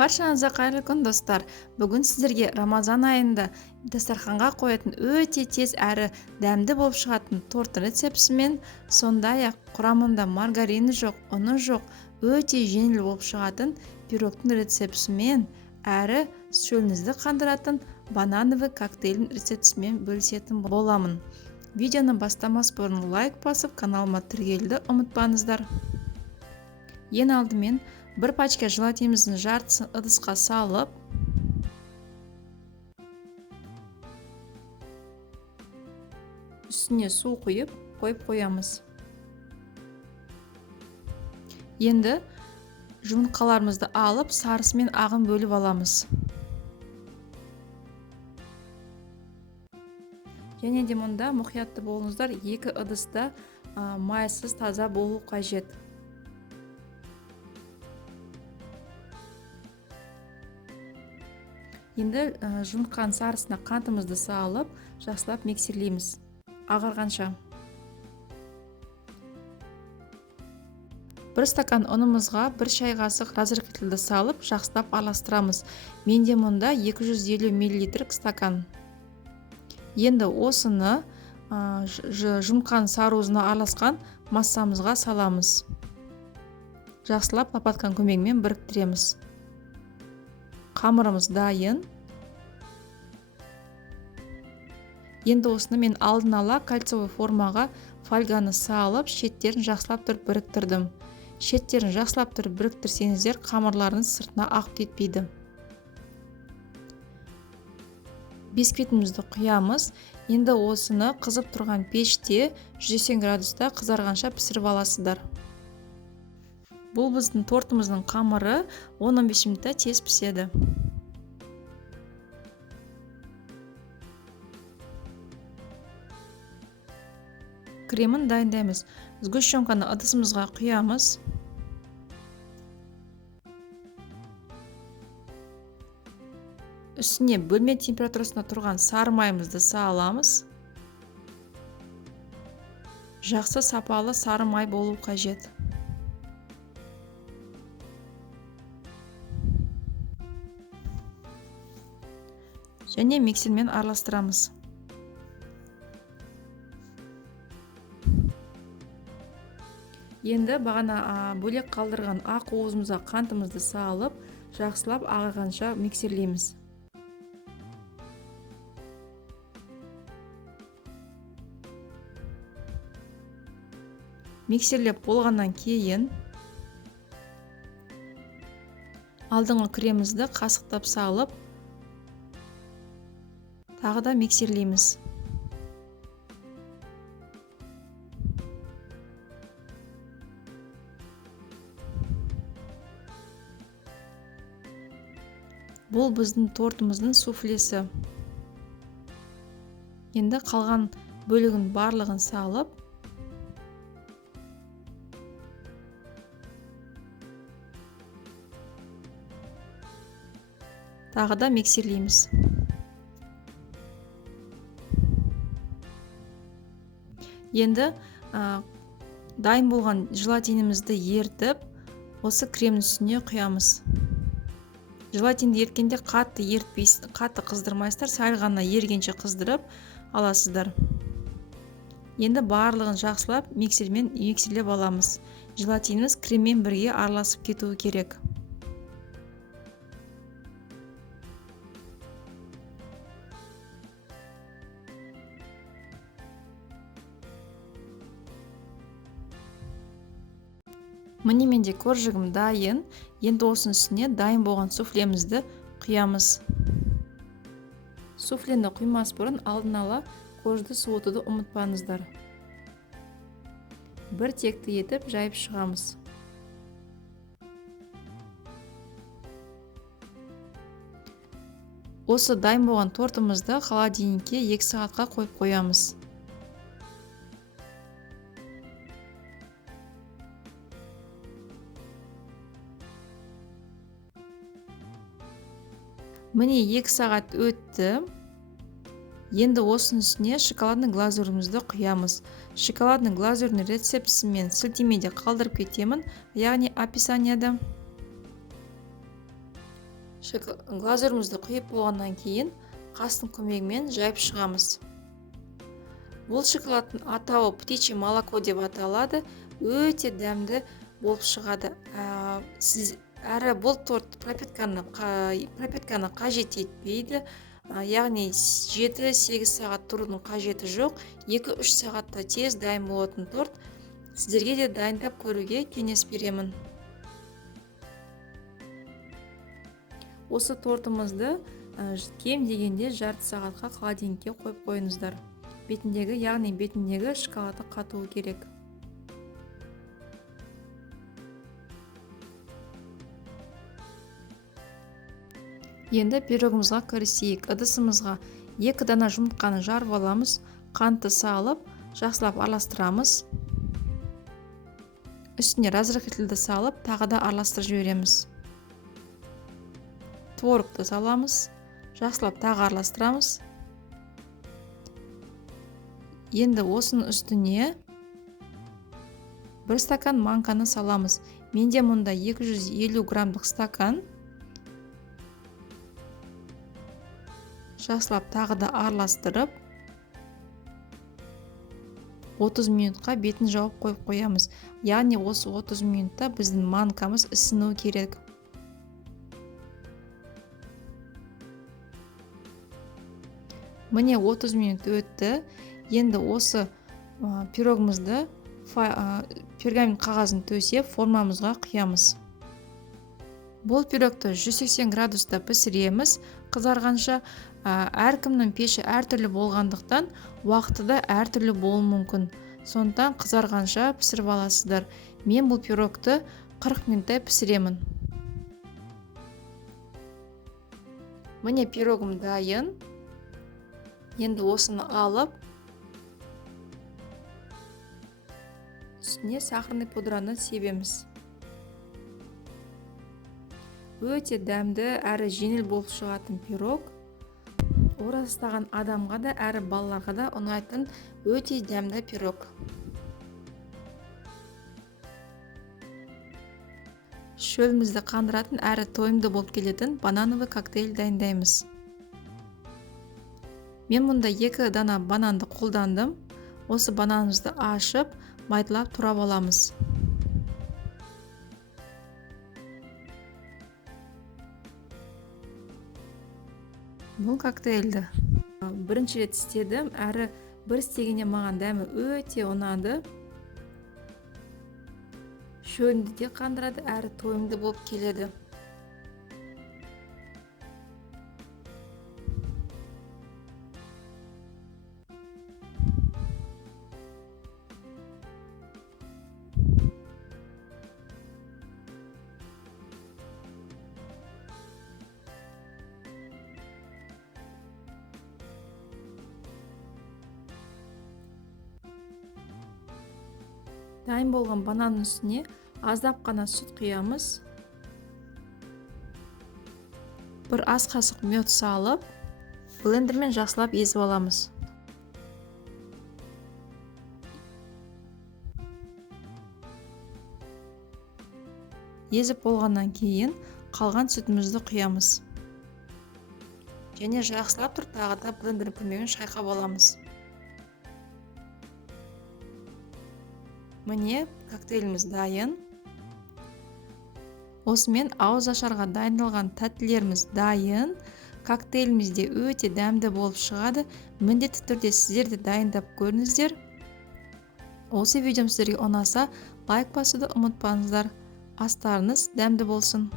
Баршаңызға қайырлы күн достар. Бүгін сіздерге Рамазан айында дастарханға қоятын өте тез әрі дәмді болып шығатын торт рецептісімен, сондай-ақ құрамында маргарин жоқ, ұны жоқ, өте жеңіл болып шығатын пирогтың рецептісімен әрі шөліңізді қандыратын банановый коктейльдің рецептісімен бөлісетін боламын. Видеоны бастамас бұрын лайк басып, каналыма тіркелуді ұмытпаңыздар. Ең алдымен бір пачка желатиніміздің жартысын ыдысқа салып, үстіне су құйып қоямыз. Енді жұмыртқаларымызды алып, сарысы мен ағын бөліп аламыз. Және де мұнда мұқиятты болыңыздар, екі ыдыста майсыз таза болу қажет. Енді жұмыртқаның сарысына қантымызды салып, жақсылап миксерлейміз, ағарғанша. Бір стакан ұнымызға бір шай қасық разрыхлителді салып, жақсылап араластырамыз. Менде мұнда 250 мл стакан. Енді осыны жұмыртқаның сары-уызына араласқан массамызға саламыз. Жақсылап лопатканың көмегімен біріктіреміз. Қамырымыз дайын. Енді осыны мен алдын ала кальциевый формаға фольганы салып, шеттерін жақсылап тұрып біріктірдім. Шеттерін жақсылап тұрып біріктірсеңіздер, қамырларыңыз сыртына ағып кетпейді. Бисквитімізді құямыз. Енді осыны қызып тұрған пеште 180 градуста қызарғанша пісіріп аласыздар. Бұл біздің тортымыздың қамыры 10-15 минутта тез піседі. Кремін дайындаймыз. Сгущенканы ыдысымызға құямыз. Үстіне бөлме температурасында тұрған сары майымызды саламыз. Жақсы сапалы сары май болу қажет. Және миксермен араластырамыз. Енді бағана бөлек қалдырған ақ уызымызға қантымызды салып, жақсылап ағарғанша миксерлейміз. Миксерлеп болғаннан кейін алдыңғы кремімізді қасықтап салып, тағы да миксерлейміз. Бұл біздің тортымыздың суфлесі. Енді қалған бөлігін барлығын салып, тағы да миксерлейміз. Енді дайын болған желатинімізді ертіп, осы кремнің үстіне құямыз. Желатинді ерткенде қатты ертпейсіз, қатты қыздырмайсыздар, сәл ғана ергенше қыздырып аласыздар. Енді барлығын жақсылап миксермен миксерлеп аламыз. Желатиніміз креммен бірге араласып кетуі керек. Міне менде коржигім дайын. Енді осының үстіне дайын болған суфлемізді құямыз. Суфлені құймас бұрын алдын ала коржды суытуды ұмытпаңыздар. Бір текті етіп жайып шығамыз. Осы дайын болған тортымызды холодильникке 2 сағатқа қойып қоямыз. Міне 2 сағат өтті. Енді осының үстіне шоколадный глазурімізді құямыз. Шоколадный глазурный рецептісімен сілтемеде қалдырып кетемін, яғни описанияда. Глазурімізді құйып болғаннан кейін қастың көмегімен жайып шығамыз. Бұл шоколадтың атауы птичье молоко деп аталады. Өте дәмді болып шығады. Әрі бұл торт пропитканы қажет етпейді. Яғни 7-8 сағат тұрудың қажеті жоқ. 2-3 сағатта тез дайын болатын торт. Сіздерге де дайындап көруге кеңес беремін. Осы тортымызды кем дегенде жарты сағатқа холодильникке қойып қойыңыздар. Бетіндегі шоколады қатуы керек. Енді пирогымызға кірісейік. Ыдысымызға 2 дана жұмыртқаны жарып аламыз. Қантты салып, жақсылап араластырамыз. Үстіне разрыхлительді салып, тағы да араластырып жібереміз. Творогты саламыз, жақсылап тағы араластырамыз. Енді осының үстіне 1 стакан манканы саламыз. Менде мұнда 250 граммдық стакан. Жақсылап тағы да араластырып 30 минутқа бетін жауып қойып қоямыз. Яғни осы 30 минутта біздің манкамыз ісіну керек. Міне 30 минут өтті. Енді осы пирогымызды пергамент қағазын төсеп формамызға құямыз. Бұл пирогты 180 градуста пісіреміз. Қызарғанша әркімнің пеші әртүрлі болғандықтан уақыты да әртүрлі болуы мүмкін. Сондықтан қызарғанша пісіріп аласыздар. Мен бұл пирогты 40 минуттай пісіремін. Міне пирогым дайын. Енді осыны алып, үстіне сахарный пудраны себеміз. Өте дәмді әрі жеңіл болып шығатын пирог. Оразыстаған адамға да әрі балаларға да ұнайтын өте дәмді пирог. Шөлімізді қандыратын әрі тойымды болып келетін банановый коктейль дайындаймыз. Мен мұнда 2 дана бананды қолдандым. Осы бананымызды ашып, майдалап турап аламыз. Бұл коктейлді бірінші рет істедім, әрі бір істегенде маған дәмі өте ұнады. Шөлімді де қандырады, әрі тойымды болып келеді. Дайын болған бананның үстіне аздап қана сүт құямыз. Бір ас қасық мед салып, блендермен жақсылап езіп аламыз. Езіп болғаннан кейін қалған сүтімізді құямыз. Және жақсылап тұрып тағы да блендердің көмегімен шайқап аламыз. Міне коктейліміз дайын. Осымен ауыз ашарға дайындалған тәттілеріміз дайын. Коктейліміз де өте дәмді болып шығады. Міндетті түрде сіздер де дайындап көріңіздер. Осы видеом сіздерге ұнаса, лайк басуды ұмытпаңыздар. Астарыңыз дәмді болсын.